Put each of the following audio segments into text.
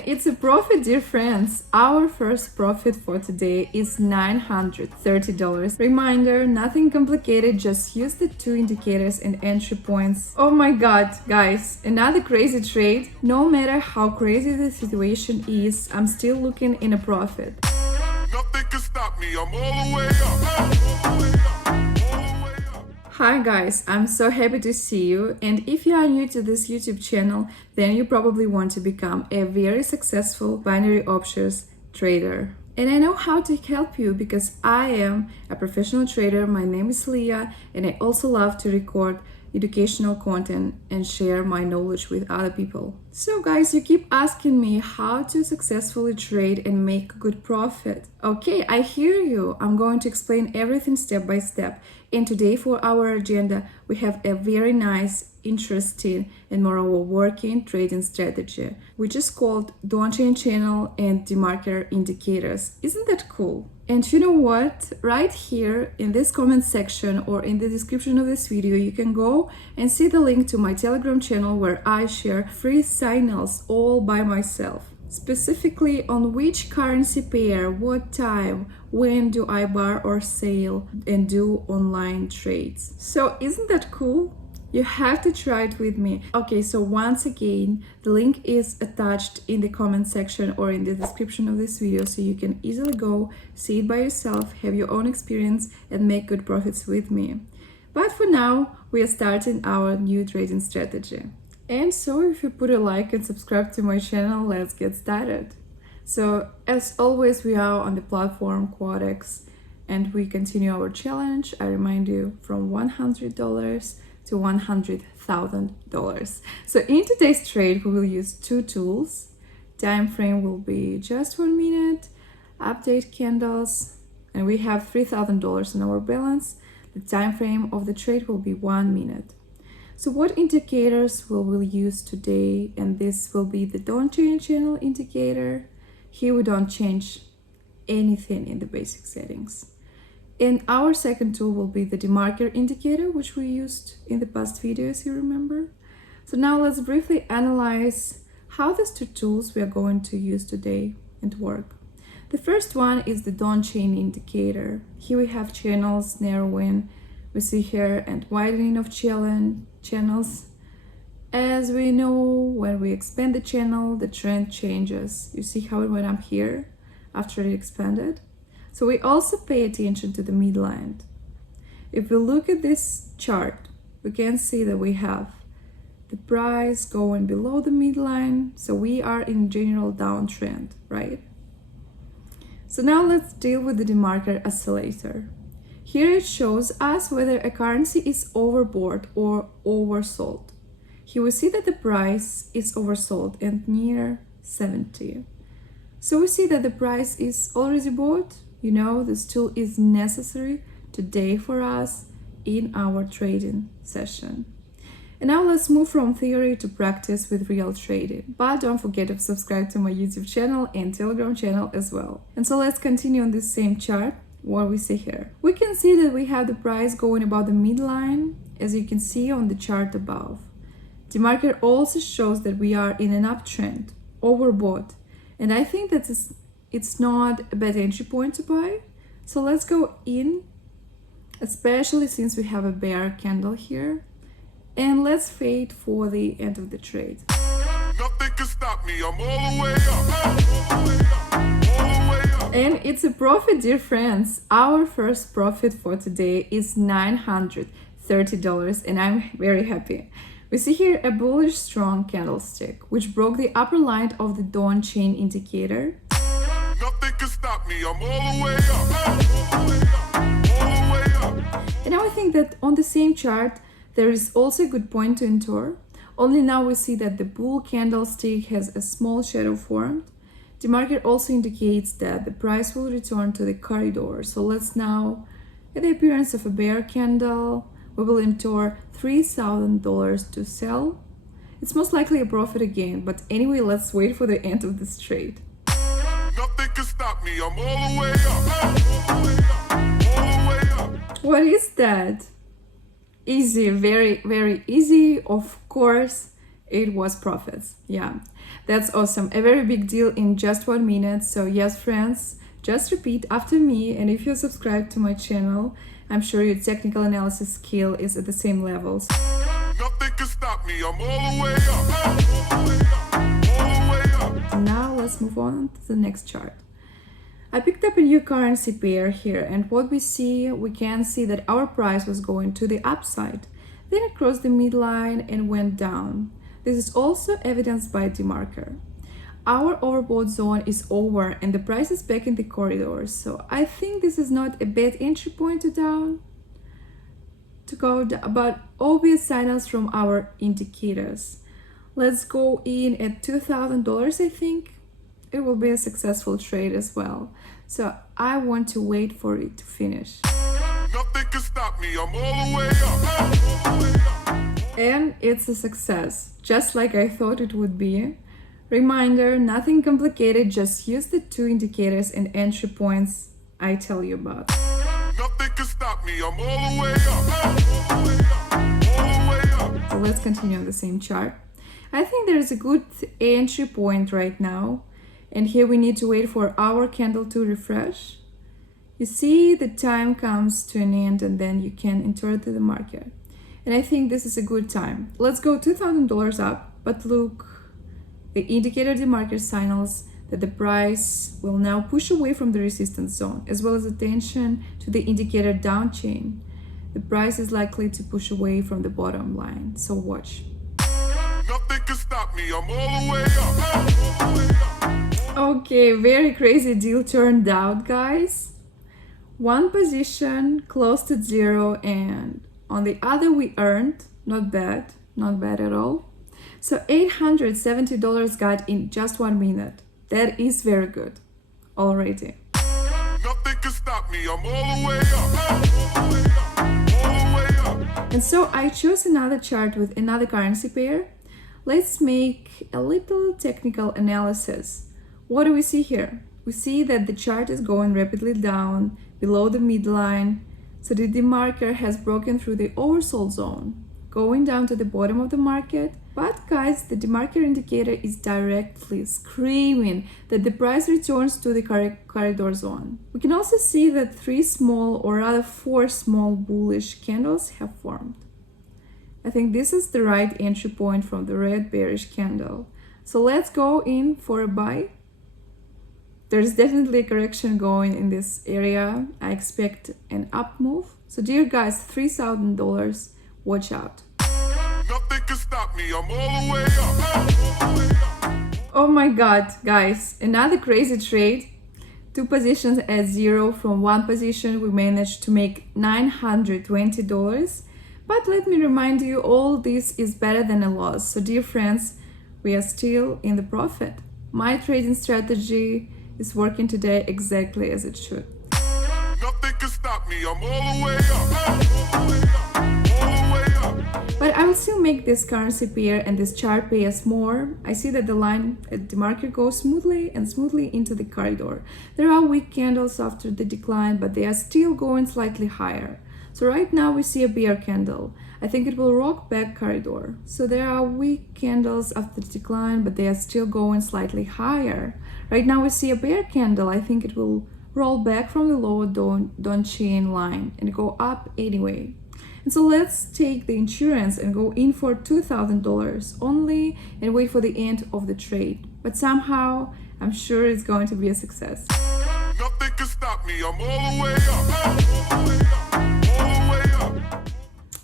And it's a profit, dear friends. Our first profit for today is $930. Reminder, nothing complicated, just use the two indicators and entry points. Oh my god, guys, another crazy trade. No matter how crazy the situation is, I'm still looking in a profit. Nothing can stop me, I'm all the way up. Hi guys, I'm so happy to see you, and if you are new to this YouTube channel, then you probably want to become a very successful binary options trader. And I know how to help you because I am a professional trader. My name is Liya, and I also love to record educational content and share my knowledge with other people. So guys, you keep asking me how to successfully trade and make good profit. Okay, I hear you. I'm going to explain everything step by step. And today for our agenda, we have a very nice, interesting, and moreover working trading strategy, which is called Donchian Channel and DeMarker indicators. Isn't that cool? And you know what? Right here in this comment section or in the description of this video, you can go and see the link to my Telegram channel where I share free signals all by myself. Specifically on which currency pair, what time, when do I buy or sell and do online trades. So isn't that cool? You have to try it with me. Okay, so once again, the link is attached in the comment section or in the description of this video, so you can easily go, see it by yourself, have your own experience, and make good profits with me. But for now, we are starting our new trading strategy. And so if you put a like and subscribe to my channel, let's get started. So as always, we are on the platform Quotex, and we continue our challenge. I remind you, from $100 to $100,000. So in today's trade, we will use two tools. Time frame will be just 1 minute, update candles, and we have $3,000 in our balance. The time frame of the trade will be 1 minute. So what indicators will we use today? And this will be the Donchian Channel indicator. Here we don't change anything in the basic settings. And our second tool will be the DeMarker indicator, which we used in the past videos, you remember. So now let's briefly analyze how these two tools we are going to use today and work. The first one is the Donchian indicator. Here we have channels narrowing, we see here, and widening of channels. As we know, when we expand the channel, the trend changes. You see how it went up here after it expanded? So we also pay attention to the midline. If we look at this chart, we can see that we have the price going below the midline. So we are in general downtrend, right? So now let's deal with the DeMarker oscillator. Here it shows us whether a currency is overbought or oversold. Here we see that the price is oversold and near 70. So we see that the price is already bought. You know, this tool is necessary today for us in our trading session. And now let's move from theory to practice with real trading. But don't forget to subscribe to my YouTube channel and Telegram channel as well. And so let's continue on this same chart. What we see here, we can see that we have the price going above the midline, as you can see on the chart above. DeMarker also shows that we are in an uptrend, overbought, and I think that it's not a bad entry point to buy. So let's go in, especially since we have a bear candle here, and let's wait for the end of the trade. Nothing can stop me, I'm all the way up. And it's a profit, dear friends. Our first profit for today is $930, and I'm very happy. We see here a bullish strong candlestick, which broke the upper line of the Donchian indicator. Nothing can stop me, I'm all the way up. And now I think that on the same chart, there is also a good point to enter. Only now we see that the bull candlestick has a small shadow formed. DeMarker also indicates that the price will return to the corridor. So let's now, at the appearance of a bear candle, we will enter $3,000 to sell. It's most likely a profit again, but anyway, let's wait for the end of this trade. Nothing can stop me, I'm all the way up. What is that? Easy, very, very easy, of course. it was profits. Yeah, that's awesome. A very big deal in just 1 minute. So yes, friends, just repeat after me, and if you're subscribed to my channel, I'm sure your technical analysis skill is at the same levels. Nothing can stop me. I'm all the way up. All the way up. Now let's move on to the next chart. I picked up a new currency pair here, and what we can see that our price was going to the upside. Then it crossed the midline and went down. This is also evidenced by DeMarker. Our overbought zone is over and the price is back in the corridor. So I think this is not a bad entry point to go down, but obvious signals from our indicators. Let's go in at $2,000. I think it will be a successful trade as well. So I want to wait for it to finish. Nothing can stop me. I'm all the way up. And it's a success, just like I thought it would be. Reminder, nothing complicated, just use the 2 indicators and entry points I tell you about. Nothing can stop me. I'm all the way up. All the way up. So let's continue on the same chart. I think there is a good entry point right now. And here we need to wait for our candle to refresh. You see the time comes to an end and then you can enter to the market. And I think this is a good time. Let's go $2,000 up, but look, the indicator DeMarker signals that the price will now push away from the resistance zone, as well as attention to the indicator downchain. The price is likely to push away from the bottom line, so watch. Nothing can stop me. I'm all the way up. Okay, very crazy deal turned out, guys. One position close to zero, and on the other we earned, not bad at all. So $870 got in just 1 minute. That is very good already. Nothing can stop me. I'm all the way up. All the way up. And so I chose another chart with another currency pair. Let's make a little technical analysis. What do we see here? We see that the chart is going rapidly down below the midline. So the DeMarker has broken through the oversold zone, going down to the bottom of the market. But guys, the DeMarker indicator is directly screaming that the price returns to the corridor zone. We can also see that 3 small, or rather 4 small bullish candles have formed. I think this is the right entry point from the red bearish candle. So let's go in for a buy. There's definitely a correction going in this area. I expect an up move. So dear guys, $3,000, watch out. Nothing can stop me. I'm all the way up. Oh my god, guys, another crazy trade. 2 positions at zero. From 1 position we managed to make $920. But let me remind you, all this is better than a loss. So dear friends, we are still in the profit. My trading strategy is working today exactly as it should. Nothing can stop me. I'm all the way up. All the way up. But I will still make this currency pair and this chart pay us more. I see that the line at DeMarker goes smoothly into the corridor. There are weak candles after the decline, but they are still going slightly higher. So right now we see a bear candle. I think it will rock back corridor. So there are weak candles after the decline, but they are still going slightly higher. Right now we see a bear candle. I think it will roll back from the lower Donchian line and go up anyway. And so let's take the insurance and go in for $2,000 only and wait for the end of the trade. But somehow, I'm sure it's going to be a success. Nothing can stop me. I'm all the way up. All the way up.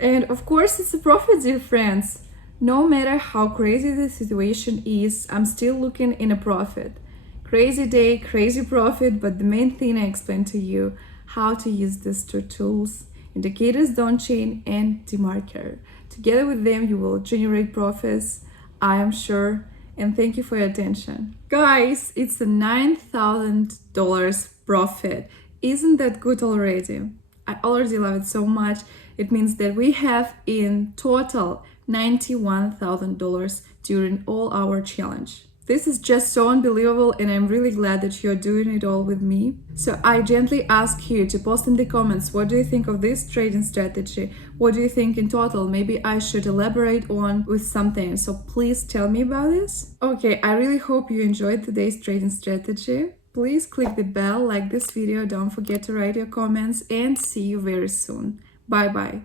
And of course, it's a profit, dear friends. No matter how crazy the situation is, I'm still looking in a profit. Crazy day, crazy profit, but the main thing I explained to you, how to use these 2 tools, indicators, Donchian and DeMarker. Together with them, you will generate profits, I am sure. And thank you for your attention. Guys, it's a $9,000 profit. Isn't that good already? I already love it so much. It means that we have in total $91,000 during all our challenge. This is just so unbelievable, and I'm really glad that you're doing it all with me. So I gently ask you to post in the comments, what do you think of this trading strategy? What do you think in total? Maybe I should elaborate on with something, so please tell me about this. Okay, I really hope you enjoyed today's trading strategy. Please click the bell, like this video, don't forget to write your comments, and see you very soon. Bye bye.